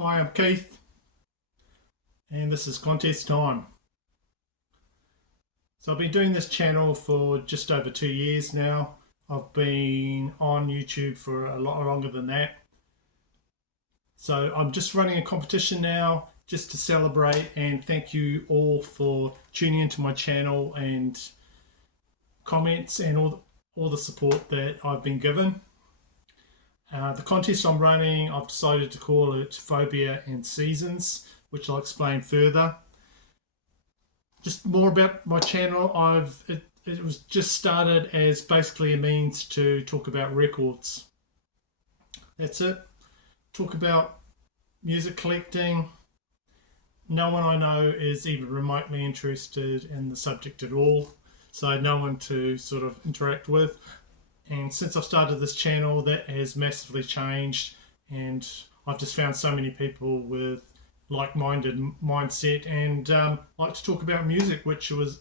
Hi, I'm Keith, and this is contest time. So I've been doing this channel for just over 2 years now. I've been on YouTube for a lot longer than that. So I'm just running a competition now just to celebrate and thank you all for tuning into my channel and comments and all the support that I've been given. The contest I'm running, I've decided to call it Phobia and Seasons, which I'll explain further. Just more about my channel. It was just started as basically a means to talk about records. That's it. Talk about music collecting. No one I know is even remotely interested in the subject at all, so I had no one to sort of interact with. And since I've started this channel, that has massively changed, and I've just found so many people with like-minded mindset and like to talk about music, which was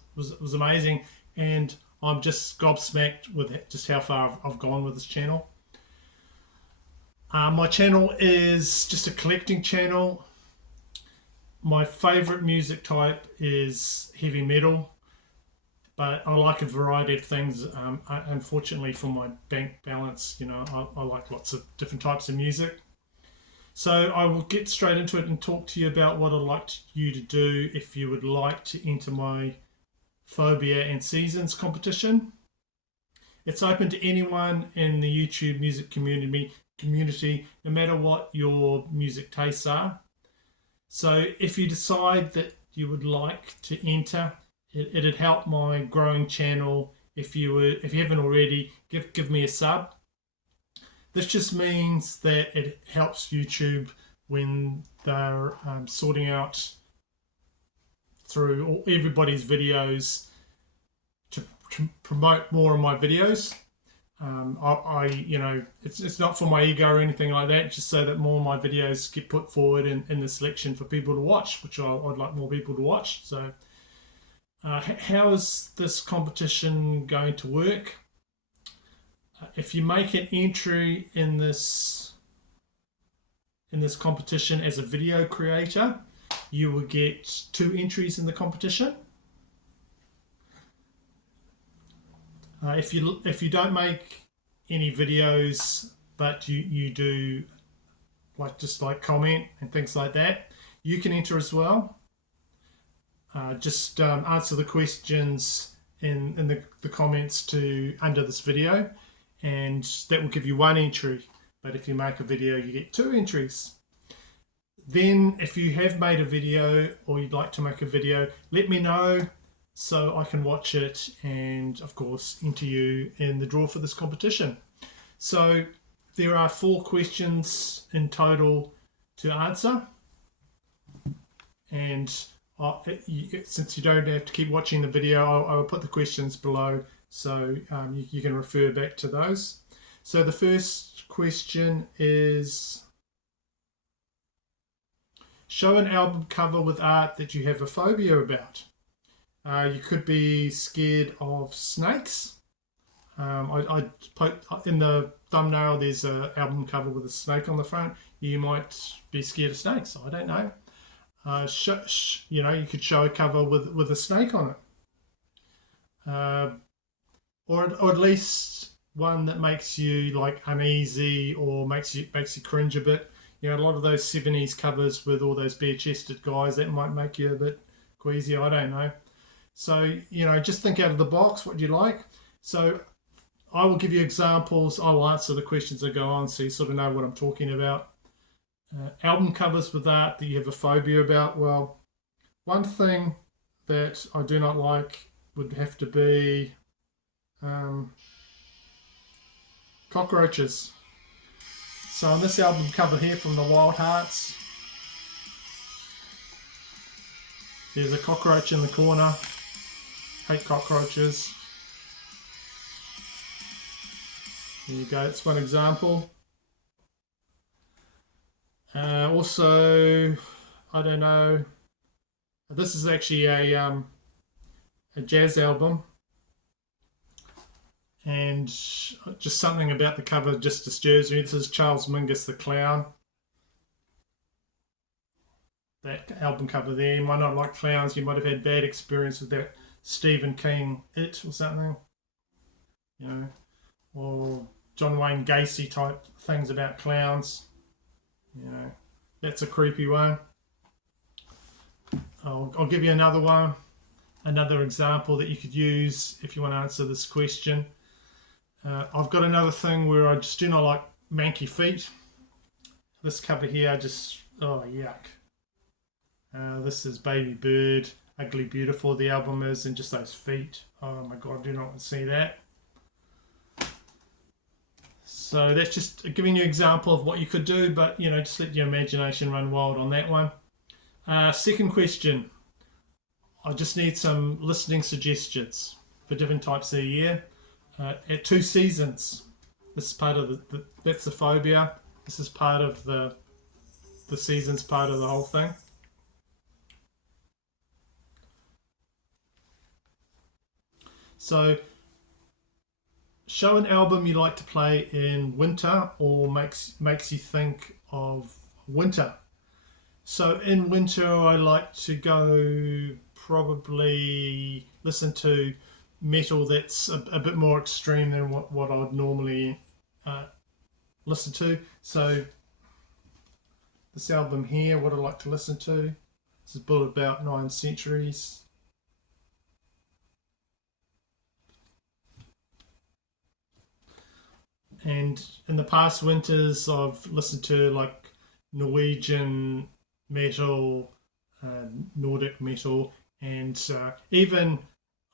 amazing. And I'm just gobsmacked with just how far I've gone with this channel. My channel is just a collecting channel. My favorite music type is heavy metal, but I like a variety of things. Unfortunately, for my bank balance, I like lots of different types of music. So I will get straight into it and talk to you about what I'd like you to do if you would like to enter my Phobia and Seasons competition. It's open to anyone in the YouTube music community, no matter what your music tastes are. So if you decide that you would like to enter, it'd help my growing channel if you haven't already, give me a sub. This just means that it helps YouTube when they're sorting out through everybody's videos to promote more of my videos. It's not for my ego or anything like that, just so that more of my videos get put forward in the selection for people to watch, which I'd like more people to watch. So how is this competition going to work? If you make an entry in this competition as a video creator, you will get 2 entries in the competition. If you don't make any videos, but you do like comment and things like that, you can enter as well. Just answer the questions in the comments to under this video, and that will give you 1 entry. But if you make a video, you get 2 entries. Then if you have made a video or you'd like to make a video, let me know so I can watch it and of course enter you in the draw for this competition. So there are 4 questions in total to answer, and since you don't have to keep watching the video, I will put the questions below so you can refer back to those. So the first question is, show an album cover with art that you have a phobia about. You could be scared of snakes. I put in the thumbnail, there's an album cover with a snake on the front. You might be scared of snakes. I don't know. You could show a cover with a snake on it, or at least one that makes you like uneasy or makes you cringe a bit. A lot of those 70s covers with all those bare-chested guys, that might make you a bit queasy. I don't know. So just think out of the box. What do you like? So I will give you examples. I will answer the questions that go on, so you sort of know what I'm talking about. Album covers with art that you have a phobia about. Well, one thing that I do not like would have to be cockroaches. So on this album cover here from the Wild Hearts, there's a cockroach in the corner. Hate cockroaches. There you go, that's one example. Also, I don't know, this is actually a jazz album, and just something about the cover just disturbs me. This is Charles Mingus the Clown. that album cover there. You might not like clowns. You might have had bad experience with that Stephen King It or something, you know, or John Wayne Gacy type things about clowns. You know, that's a creepy one. I'll give you another one, another example that you could use if you want to answer this question. I've got another thing where I just do not like manky feet. This cover here, just, oh, yuck. This is Baby Bird, Ugly Beautiful, the album is, and just those feet. Oh my God, I do not want to see that. So that's just giving you an example of what you could do, but you know, just let your imagination run wild on that one. Second question. I just need some listening suggestions for different types of the year. At 2 seasons. This is part of that's the phobia. This is part of the seasons, part of the whole thing. So, show an album you like to play in winter or makes you think of winter. So in winter, I like to go probably listen to metal that's a bit more extreme than what I would normally listen to. So this album here, what I like to listen to, this is Bullet About 9 Centuries. And in the past winters, I've listened to like Norwegian metal, Nordic metal, and even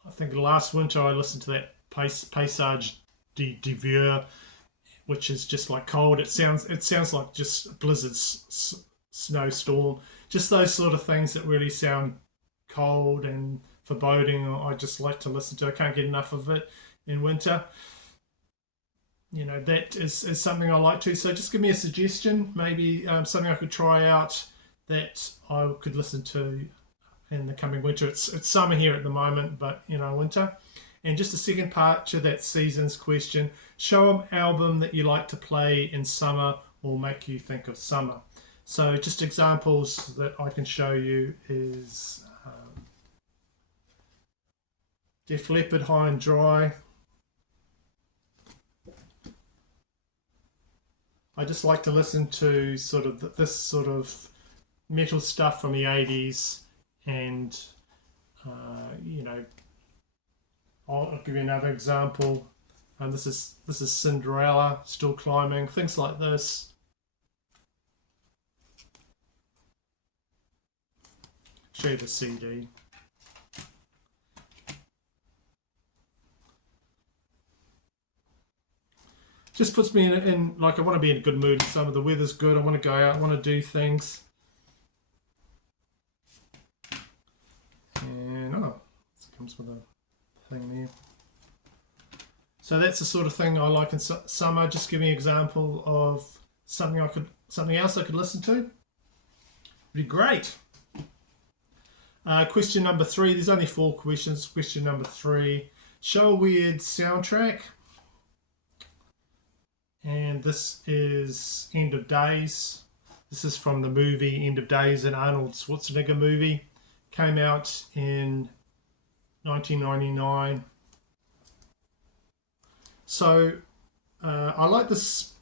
I think last winter I listened to that Paysage de Veur, which is just like cold. It sounds like just blizzard, snowstorm, just those sort of things that really sound cold and foreboding. I just like to listen to. I can't get enough of it in winter. You know, that is something I like to. So just give me a suggestion, maybe something I could try out that I could listen to in the coming winter. It's summer here at the moment, but you know, winter. And just a second part to that seasons question. Show an album that you like to play in summer or make you think of summer. So just examples that I can show you is Def Leppard, High and Dry. I just like to listen to sort of this sort of metal stuff from the 80s, and you know, I'll give you another example. This is Cinderella, Still Climbing, things like this. Show you the CD. Just puts me in like I want to be in a good mood. Some of the weather's good. I want to go out. I want to do things. And oh, this comes with a thing there. So that's the sort of thing I like in summer. Just give me an example of something else I could listen to. It'd be great. Question number 3. There's only 4 questions. Question number 3. Show a weird soundtrack. And this is End of Days. This is from the movie End of Days, an Arnold Schwarzenegger movie. Came out in 1999. So I like this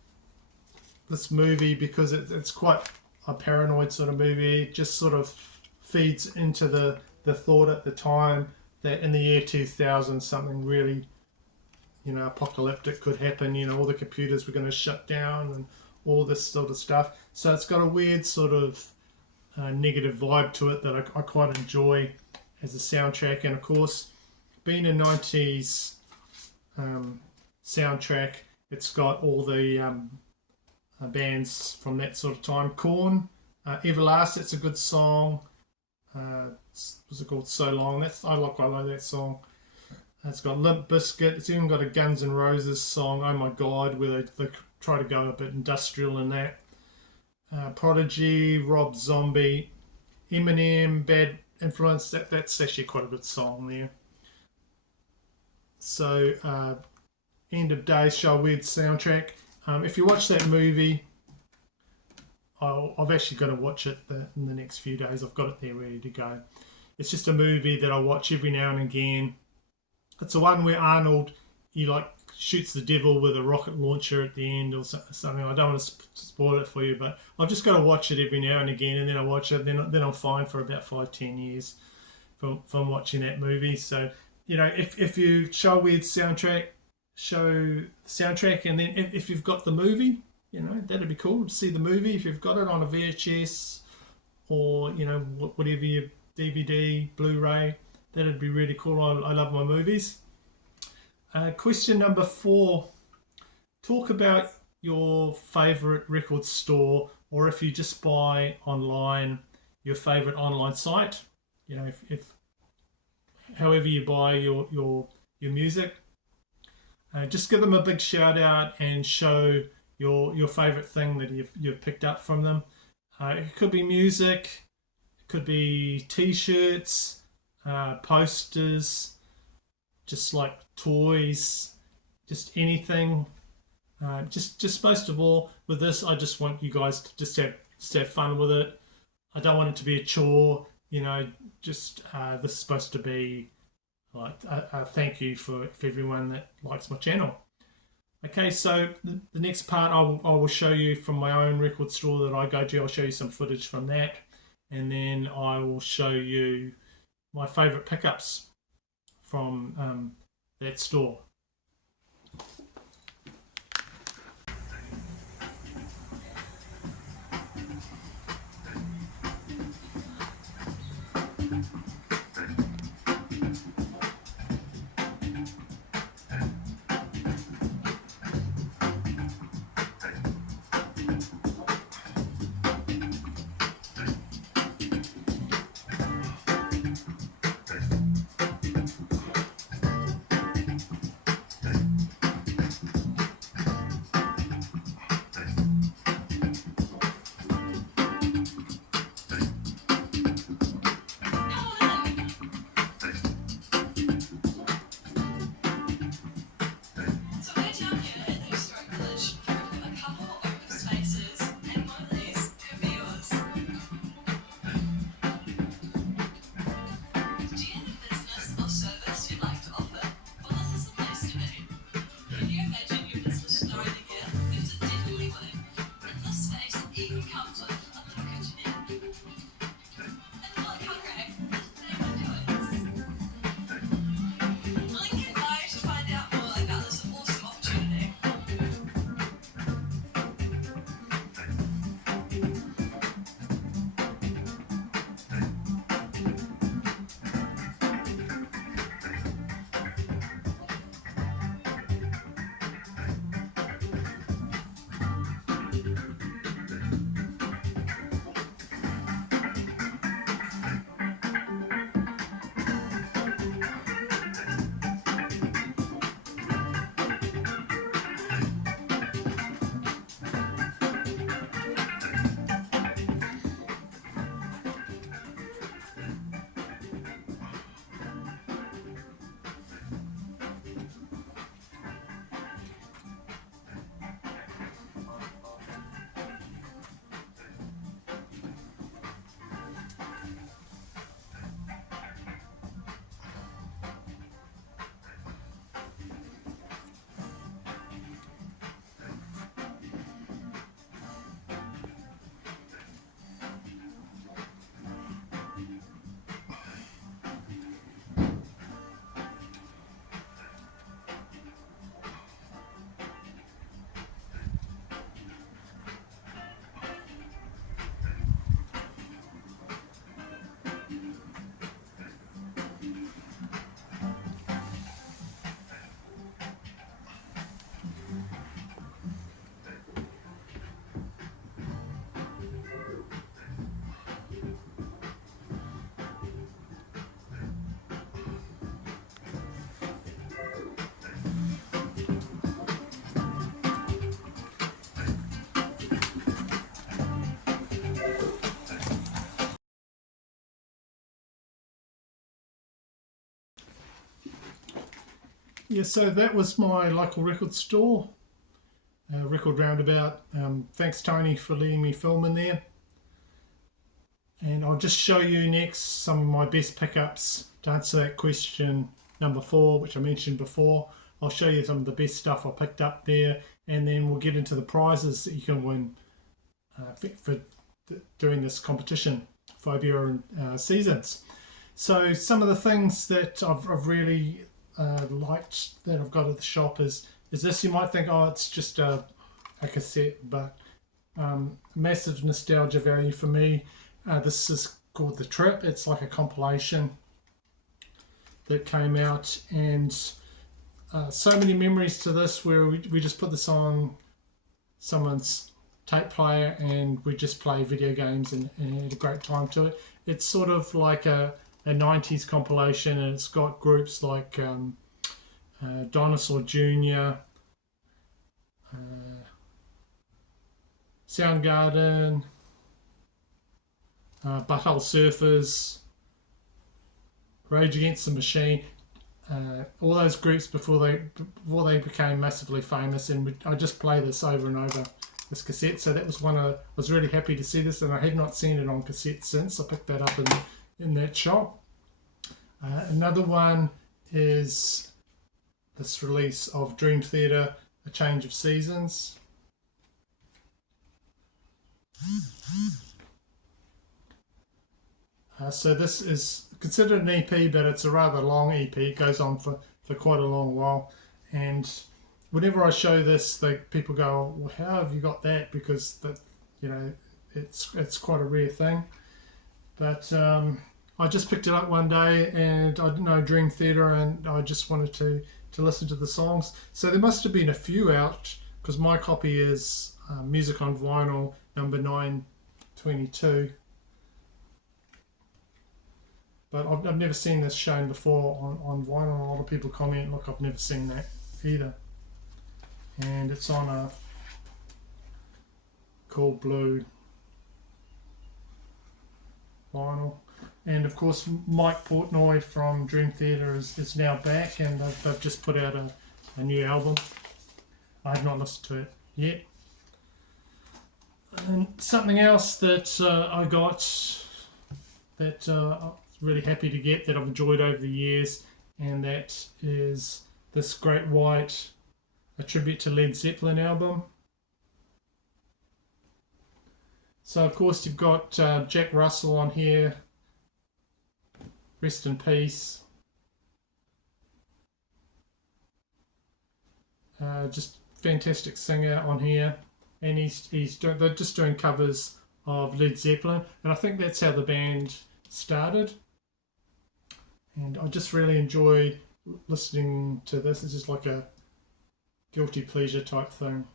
movie because it's quite a paranoid sort of movie. It just sort of feeds into the thought at the time that in the year 2000 something really, you know, apocalyptic could happen. You know, all the computers were going to shut down and all this sort of stuff. So it's got a weird sort of negative vibe to it that I quite enjoy as a soundtrack. And of course, being a 90s soundtrack, it's got all the bands from that sort of time. Korn, Everlast, it's a good song. What's it called? So Long. I like that song. It's got Limp Bizkit. It's even got a Guns N' Roses song, Oh My God, where they try to go a bit industrial in that. Prodigy, Rob Zombie, Eminem, Bad Influence. That's actually quite a good song there. So, End of Days, show a weird soundtrack. If you watch that movie, I've actually got to watch it in the next few days. I've got it there ready to go. It's just a movie that I watch every now and again. It's the one where Arnold, he like shoots the devil with a rocket launcher at the end or something. I don't want to spoil it for you, but I've just got to watch it every now and again, and then I watch it. Then I'm fine for about 5-10 years from watching that movie. So if you show a weird soundtrack, show the soundtrack, and then if you've got the movie, that'd be cool to see the movie if you've got it on a VHS or whatever your DVD, Blu-ray. That'd be really cool. I love my movies. Question number 4. Talk about your favourite record store, or if you just buy online, your favourite online site. If however you buy your music, just give them a big shout out and show your favourite thing that you've picked up from them. It could be music, it could be T-shirts, posters, just like toys, just anything. Just most of all with this, I just want you guys to just have fun with it. I don't want it to be a chore. This is supposed to be like a thank you for everyone that likes my channel. Okay, so the next part I will show you from my own record store that I go to. I'll show you some footage from that, and then I will show you my favourite pickups from that store. Yeah, so that was my local record store. record roundabout. Thanks Tony for letting me film in there. And I'll just show you next some of my best pickups to answer that question number 4, which I mentioned before. I'll show you some of the best stuff I picked up there, and then we'll get into the prizes that you can win for doing this competition, PHOBIA seasons. So some of the things that I've really liked that I've got at the shop is this. You might think, oh, it's just a cassette, but massive nostalgia value for me. This is called The Trip. It's like a compilation that came out, and so many memories to this, where we just put this on someone's tape player and we just play video games and had a great time to it. It's sort of like a 90s compilation, and it's got groups like Dinosaur Jr., Soundgarden, Butthole Surfers, Rage Against the Machine, all those groups before they became massively famous, and I just play this over and over, this cassette. So that was one I was really happy to see this, and I have not seen it on cassette since. I picked that up in that shop. Another one is this release of Dream Theater, A Change of Seasons. So this is considered an EP, but it's a rather long EP. It goes on for quite a long while. And whenever I show this, people go, well, how have you got that? Because it's quite a rare thing. But I just picked it up one day, and I didn't know Dream Theater, and I just wanted to listen to the songs. So there must have been a few out, because my copy is Music on Vinyl number 922. But I've never seen this shown before on vinyl. A lot of people comment, look, I've never seen that either. And it's on a cool blue vinyl. And of course, Mike Portnoy from Dream Theater is now back, and they've just put out a new album. I have not listened to it yet. And something else that I got that I'm really happy to get, that I've enjoyed over the years, and that is this Great White, a tribute to Led Zeppelin album. So of course you've got Jack Russell on here, rest in peace. Just fantastic singer on here, and they're just doing covers of Led Zeppelin, and I think that's how the band started. And I just really enjoy listening to this. It's just like a guilty pleasure type thing.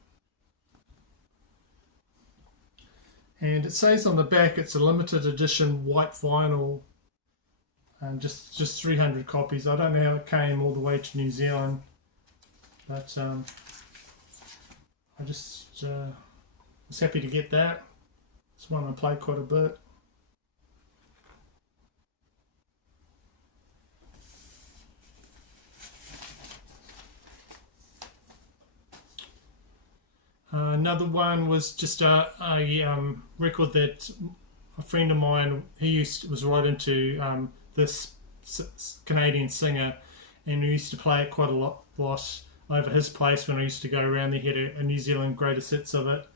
And it says on the back it's a limited edition white vinyl, and just 300 copies. I don't know how it came all the way to New Zealand, but I just was happy to get that. It's one I played quite a bit. Another one was just a record that a friend of mine, was right into this Canadian singer, and we used to play it quite a lot over his place when I used to go around there. He had a New Zealand greatest hits of it.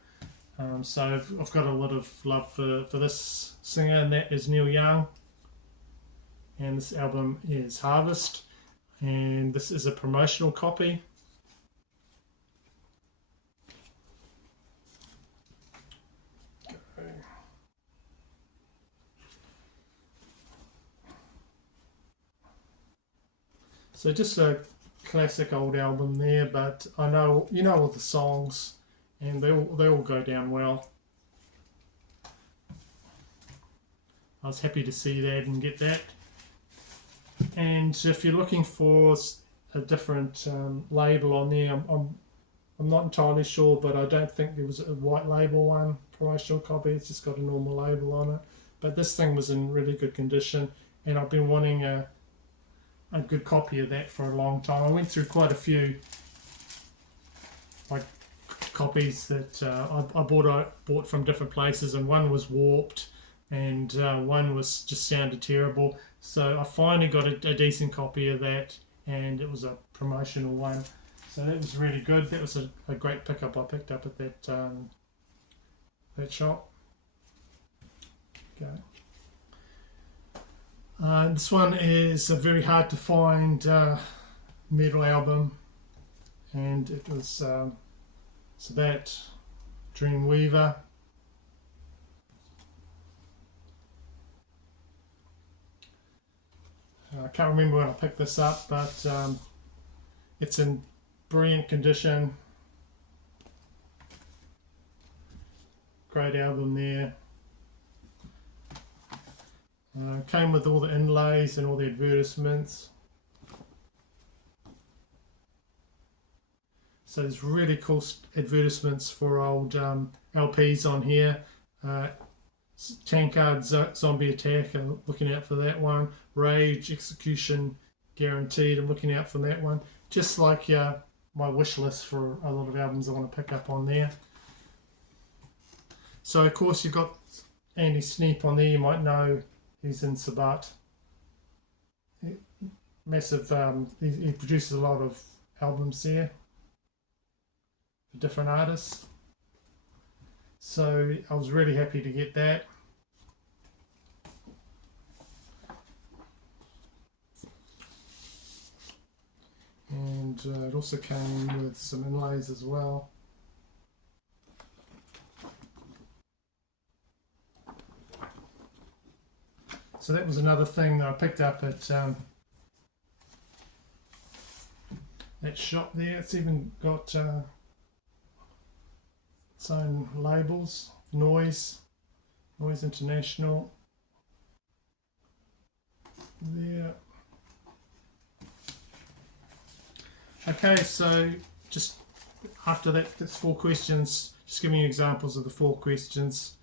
So I've got a lot of love for this singer, and that is Neil Young. And this album is Harvest, and this is a promotional copy. So just a classic old album there, but I know all the songs, and they all go down well. I was happy to see that and get that. And if you're looking for a different label on there, I'm not entirely sure, but I don't think there was a white label one, promotional copy. It's just got a normal label on it. But this thing was in really good condition, and I've been wanting a good copy of that for a long time. I went through quite a few, like copies that I bought from different places, and one was warped, and one was just sounded terrible. So I finally got a decent copy of that, and it was a promotional one. So that was really good. That was a great pickup I picked up at that shop. Okay. This one is a very hard to find metal album, and it was it's about Dreamweaver. I can't remember when I picked this up, but it's in brilliant condition. Great album there. Came with all the inlays and all the advertisements. So there's really cool advertisements for old LPs on here. Tankard Zombie Attack, I'm looking out for that one. Rage Execution Guaranteed, I'm looking out for that one. Just like my wish list for a lot of albums I want to pick up on there. So of course you've got Andy Sneap on there, you might know he's in Sabat. Massive, he produces a lot of albums there for different artists. So I was really happy to get that. And it also came with some inlays as well. So that was another thing that I picked up at that shop there. It's even got its own labels. Noise International. There. Okay, so just after that, that's 4 questions. Just giving you examples of the 4 questions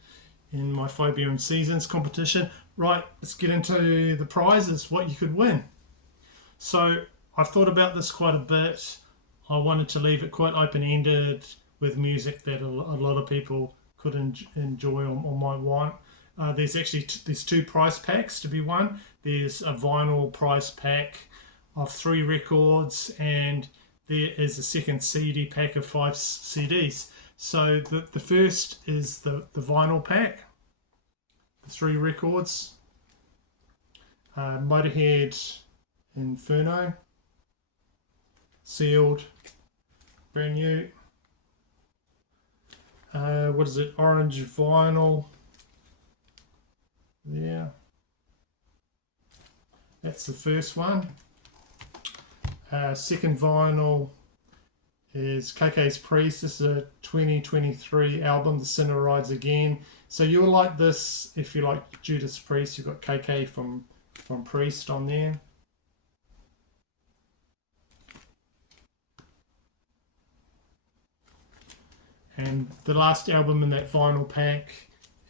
in my PHOBIA and Seasons competition. Right, let's get into the prizes, what you could win. So I've thought about this quite a bit. I wanted to leave it quite open-ended with music that a lot of people could enjoy or might want. There's actually there's 2 prize packs to be won. There's a vinyl prize pack of 3 records, and there is a second CD pack of 5 CDs. So the first is the vinyl pack, 3 records. Motorhead Inferno, sealed, brand new. What is it? Orange vinyl. There. That's the first one. Second vinyl is KK's Priest. This is a 2023 album, The Sinner Rides Again. So you'll like this if you like Judas Priest. You've got KK from Priest on there. And the last album in that vinyl pack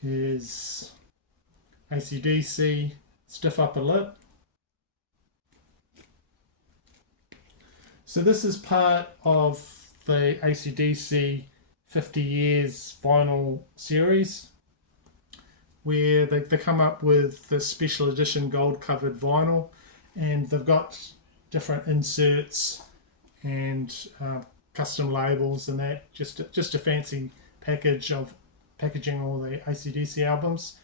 is AC/DC, Stiff Upper Lip. So this is part of the AC/DC 50 Years vinyl series, where they come up with the special edition gold covered vinyl, and they've got different inserts and custom labels and that, just a fancy package of packaging all the AC/DC albums.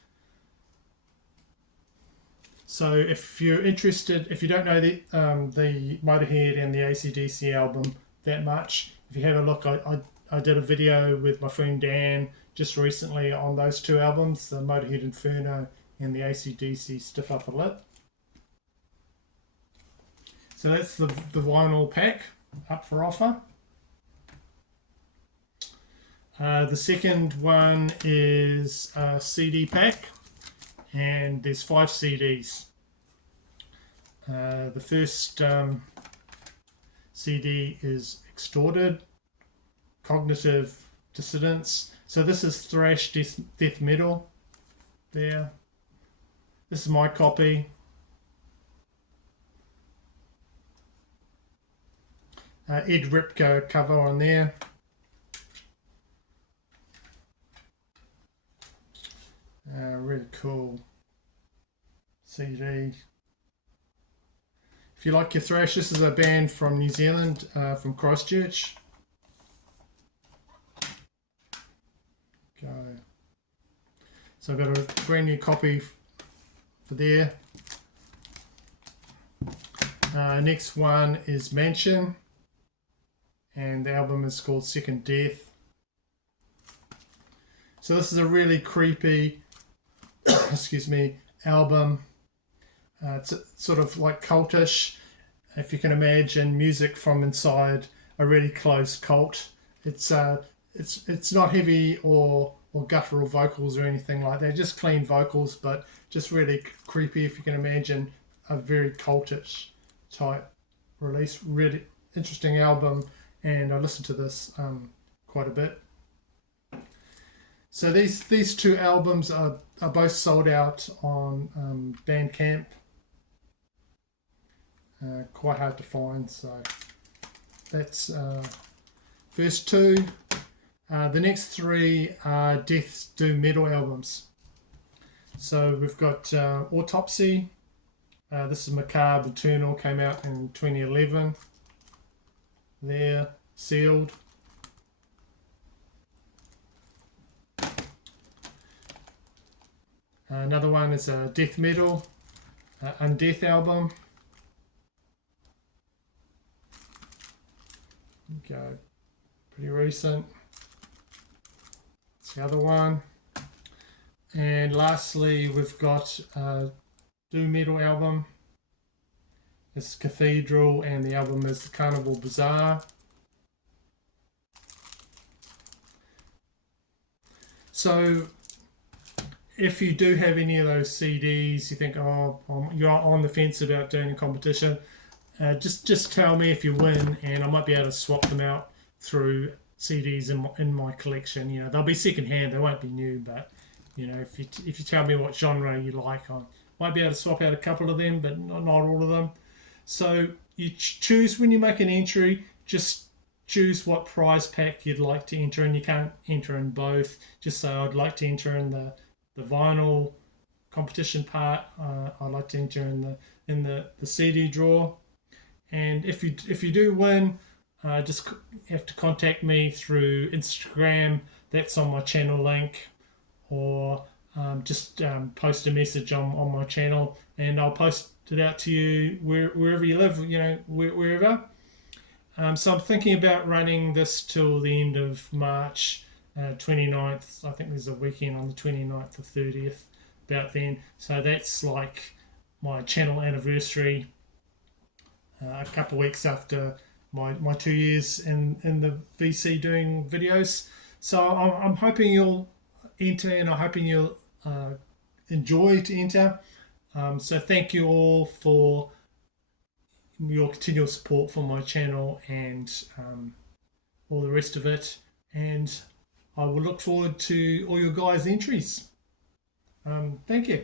So if you're interested, if you don't know the Motorhead and the AC/DC album that much, if you have a look, I did a video with my friend Dan just recently on those 2 albums, the Motorhead Inferno and the AC/DC Stiff Upper Lip. So that's the vinyl pack up for offer. The second one is a CD pack, and there's 5 CDs. The first CD is Extorted, Cognitive Dissidence. So this is thrash death metal there. This is my copy. Ed Ripko cover on there. Very cool CD. If you like your thrash, this is a band from New Zealand, from Christchurch. Go. So I've got a brand new copy for there. Next one is Mansion, and the album is called Second Death. So this is a really creepy, excuse me, album. It's sort of like cultish, if you can imagine music from inside a really close cult. It's not heavy or guttural vocals or anything like that. Just clean vocals, but just really creepy, if you can imagine a very cultish type release. Really interesting album, and I listened to this quite a bit. So these two albums are both sold out on Bandcamp. Quite hard to find, so that's first two. The next three are Death's Doom Metal albums. So we've got Autopsy. This is Macabre Eternal, came out in 2011. There, sealed. Another one is a Death Metal, Undeath album. Go, pretty recent. That's the other one. And lastly, we've got Doom Metal album. It's Cathedral, and the album is the Carnival Bazaar. So if you do have any of those CDs, you think, oh, you're on the fence about doing a competition, just tell me if you win, and I might be able to swap them out through CDs in my collection. You know, they'll be second hand, they won't be new, but you know, if you tell me what genre you like, I might be able to swap out a couple of them, but not all of them. So you choose when you make an entry, just choose what prize pack you'd like to enter, and you can't enter in both. Just say, I'd like to enter in the vinyl competition part. I'd like to enter in the CD draw. And if you do win, just have to contact me through Instagram. That's on my channel link, or just post a message on my channel, and I'll post it out to you wherever you live. You know, wherever. So I'm thinking about running this till the end of March, 29th. I think there's a weekend on the 29th or 30th, about then. So that's like my channel anniversary. A couple of weeks after my 2 years in the VC doing videos. So I'm hoping you'll enter, and I'm hoping you'll enjoy to enter. So thank you all for your continual support for my channel and all the rest of it. And I will look forward to all your guys' entries. Thank you.